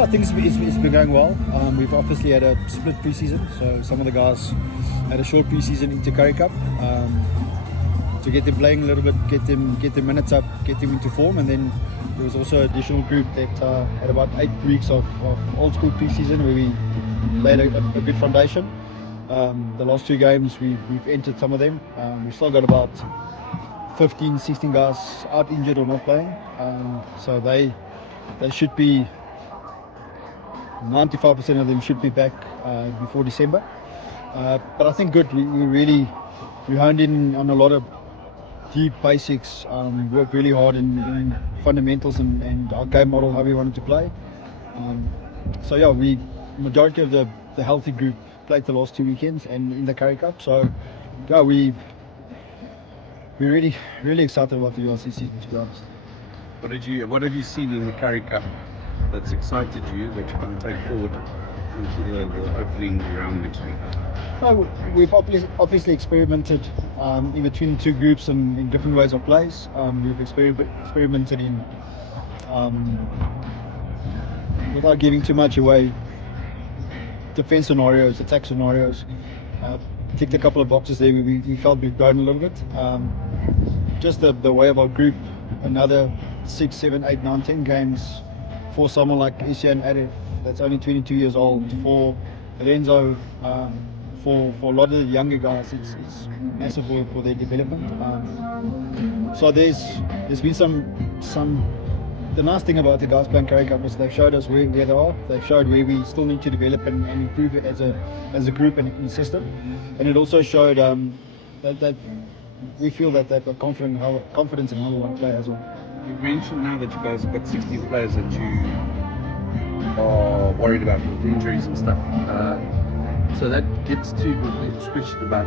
Yeah, I think it's been going well. We've obviously had a split pre-season, so some of the guys had a short pre-season into Currie Cup to get them playing a little bit, get their minutes up, get them into form, and then there was also an additional group that had about 8 weeks of old school pre-season where we laid a good foundation. The last 2 games we've entered some of them. We've still got about 15, 16 guys out injured or not playing, so they should be 95% of them should be back before December. But I think good. We honed in on a lot of deep basics. Worked really hard in fundamentals and our game model, how we wanted to play. So yeah, majority of the healthy group played the last 2 weekends and in the Currie Cup. So yeah, we're really excited about the URC season, to be honest. What have you seen in the Currie Cup that's excited you that you can take forward into the opening round next week? We've obviously experimented in between the 2 groups and in different ways of plays. We've experimented in, without giving too much away, defense scenarios, attack scenarios. Ticked a couple of boxes there. We felt we've grown a little bit. Just the way of our group, another 6, 7, 8, 9, 10 games for someone like Isian Arif that's only 22 years old, for Renzo, for a lot of the younger guys, it's massive for their development. So there's been some. The nice thing about the guys playing Currie Cup is they've showed us where they are. They've showed where we still need to develop and improve it as a group and in system. And it also showed that we feel that they've got confidence in how we want to play as well. You've mentioned now that you guys have got 16 players that you are worried about with injuries and stuff. So that gets to the question about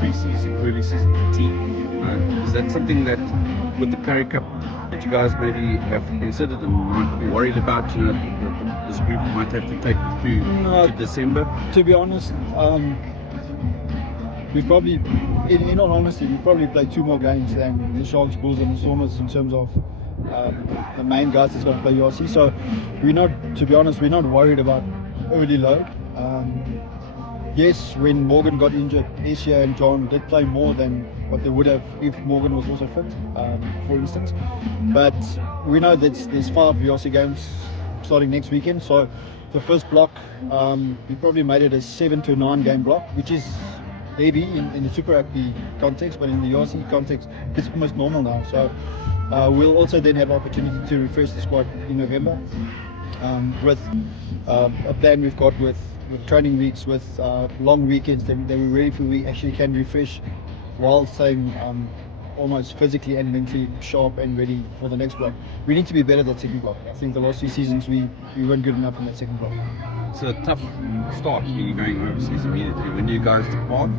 pre-season, early season fatigue. Is that something that with the Currie Cup that you guys maybe have considered and might be worried about? This group might have to take through to December. To be honest, we probably, in all honesty, we probably played 2 more games than the Sharks, Bulls, and the Stormers in terms of the main guys that's got to play URC. So to be honest, we're not worried about early load. Yes, when Morgan got injured, Asia and John did play more than what they would have if Morgan was also fit, for instance. But we know that there's 5 URC games starting next weekend. So the first block, we probably made it a 7 to 9 game block, which is heavy in the Super Rugby context, but in the URC context, it's almost normal now. So we'll also then have opportunity to refresh the squad in November with a plan we've got with training weeks, with long weekends that we're ready for. We actually can refresh while staying almost physically and mentally sharp and ready for the next block. We need to be better at that second block. I think the last 2 seasons we weren't good enough in that second block. It's a tough start when you're going overseas immediately. When you guys depart,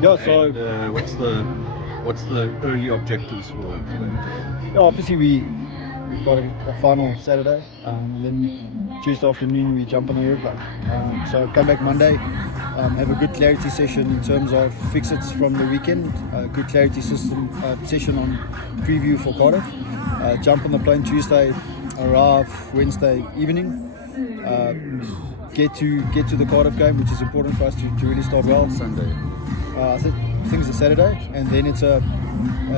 yeah. So what's the early objectives for that? Yeah, obviously we've got a final Saturday, then Tuesday afternoon we jump on the airplane. So come back Monday, have a good clarity session in terms of fix-its from the weekend, good clarity session on preview for Cardiff. Jump on the plane Tuesday, arrive Wednesday evening. Get to the Cardiff game, which is important for us to really start well. Sunday. I think it's a Saturday, and then it's a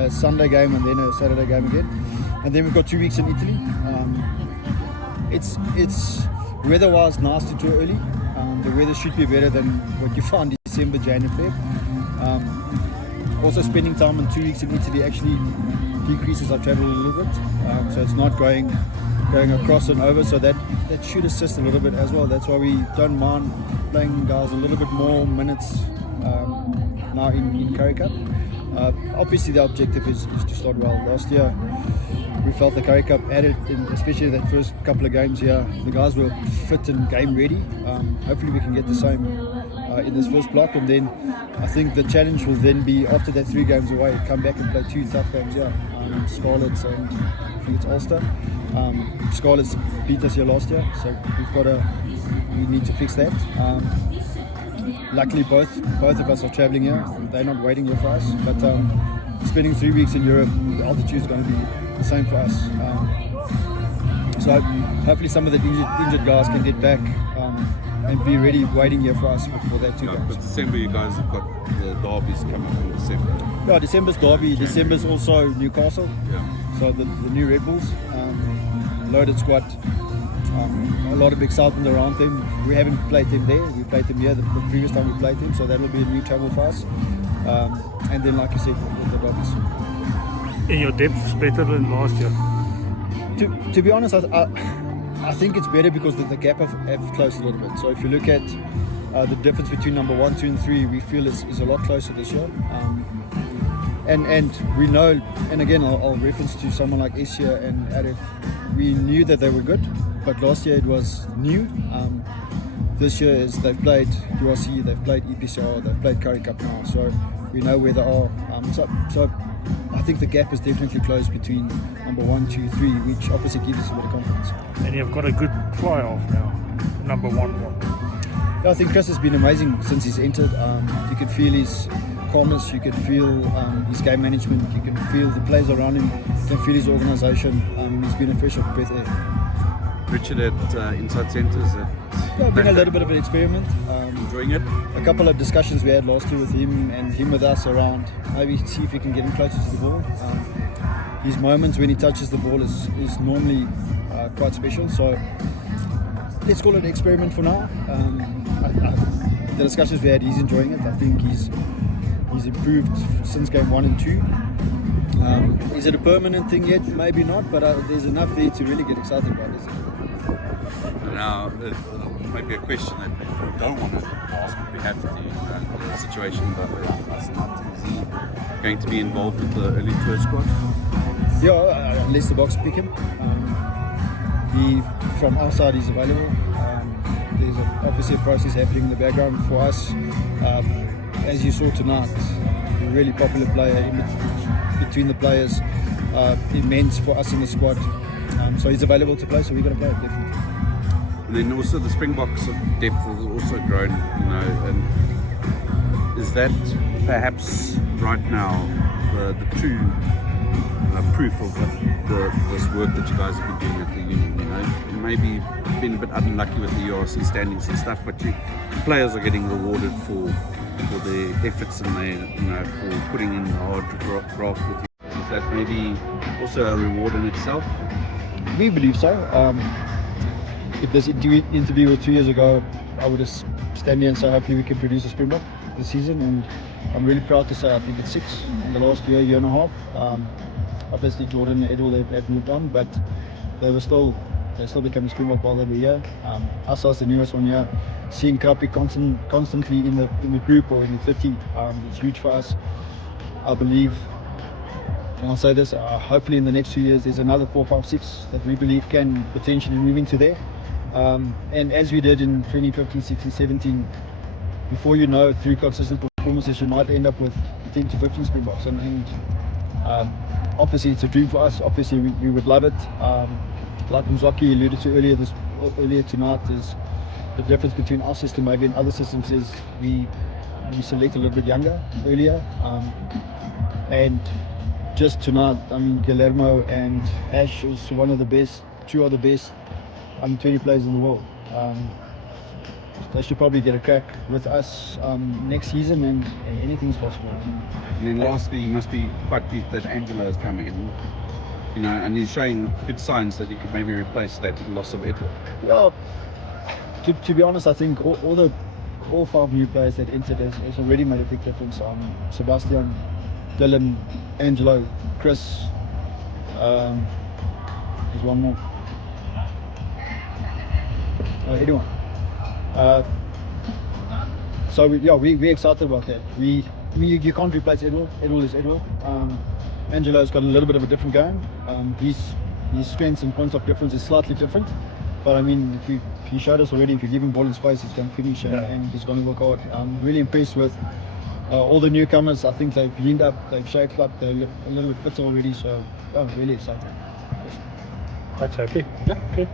Sunday game, and then a Saturday game again, and then we've got 2 weeks in Italy. It's weather-wise nice to tour early. The weather should be better than what you found December, January, Feb. Also, spending time in 2 weeks in Italy actually decreases our travel a little bit, so it's not going across and over, so that should assist a little bit as well. That's why we don't mind playing guys a little bit more minutes now in Currie Cup. Obviously the objective is to start well. Last year we felt the Currie Cup added, especially that first couple of games here, the guys were fit and game ready. Hopefully we can get the same in this first block, and then I think the challenge will then be after that 3 games away, come back and play 2 tough games here. Scarlets and I think it's Ulster. Scarlets beat us here last year, so we need to fix that. Luckily both of us are travelling here. They're not waiting here for us, but spending 3 weeks in Europe, the altitude is going to be the same for us. So So hopefully some of the injured guys can get back and be ready, waiting here for us for that 2 Yeah, games. but December you guys have got the derbies coming in December. Yeah, December's derby. December's also Newcastle. Yeah. So the new Red Bulls, loaded squad. A lot of excitement around them. We haven't played them there. We played them here the previous time we played them, so that will be a new travel for us. And then, like you said, with the derbies. And your depth is better than last year. To be honest, I think it's better because the gap have closed a little bit. So if you look at the difference between number 1, 2 and 3, we feel is a lot closer this year. And we know, and again I'll reference to someone like Essia and Arif, we knew that they were good, but last year it was new. This year is they've played URC, they've played EPCR, they've played Currie Cup now, so we know where they are. So I think the gap is definitely closed between number 1, 2, 3, which obviously gives us a bit of confidence. And you've got a good fly off now, number 1. Yeah, I think Chris has been amazing since he's entered. You can feel his calmness, you can feel his game management, you can feel the players around him, you can feel his organisation. He's been a fresh of breath air. Richard at Inside Centres. Yeah, been a little bit of an experiment. Enjoying it. A couple of discussions we had last year with him and him with us around maybe see if we can get him closer to the ball. His moments when he touches the ball is normally quite special. So let's call it an experiment for now. The discussions we had, he's enjoying it. I think he's improved since game 1 and 2. Is it a permanent thing yet? Maybe not, but there's enough there to really get excited about it. Now, maybe a question that we don't want to ask, but we have to. The situation about us not, is he going to be involved with the early tour squad? Yeah, unless the box pick him. From our side, he's available. There's obviously a process happening in the background for us. As you saw tonight, a really popular player between the players, immense for us in the squad. So he's available to play, so we're going to play it definitely. And then also the Springboks depth has also grown, and is that perhaps right now the true proof of this work that you guys have been doing at the union? Maybe been a bit unlucky with the URC standings and stuff, but players are getting rewarded for their efforts and for putting in hard graft with you. Is that maybe also a reward in itself? We believe so. If this interview was 2 years ago, I would have stand here and say hopefully we can produce a Springbok this season, and I'm really proud to say I think it's 6 in the last year and a half. Obviously Jordan and Edel have moved on, but they still becoming Springbok while they were here. Us as the newest one here, seeing Krapi constantly in the group or in the 30 is huge for us. I believe, and I'll say this, hopefully in the next 2 years there's another 4, 5, 6 that we believe can potentially move into there. And as we did in 2015, 16, 17, before you know, through consistent performances, you might end up with 10 to 15 Springboks. And obviously it's a dream for us. Obviously we would love it. Like Mzwaki alluded to earlier tonight, is the difference between our system maybe and other systems is we select a little bit younger, earlier. And just tonight, I mean, Guillermo and Ash is one of the best, 2 of the best under 20 players in the world. They should probably get a crack with us next season, and anything's possible. And then lastly, you must be quite pleased that Angelo has come in, and he's showing good signs that he could maybe replace that loss of Edward. Well, to be honest, I think all 5 new players that entered has already made a big difference. Sebastian, Dylan, Angelo, Chris, there's one more. Anyone. So we're excited about that. You can't replace Edward. Edward is Edward. Angelo's got a little bit of a different game. His strengths and points of difference is slightly different. But I mean, he showed us already, if you give him ball in space, he's going to finish and he's going to work hard. I'm really impressed with all the newcomers. I think they've leaned up, they've shaped up, they're a little bit fitter already. So I'm really excited. That's happy. Yeah, okay.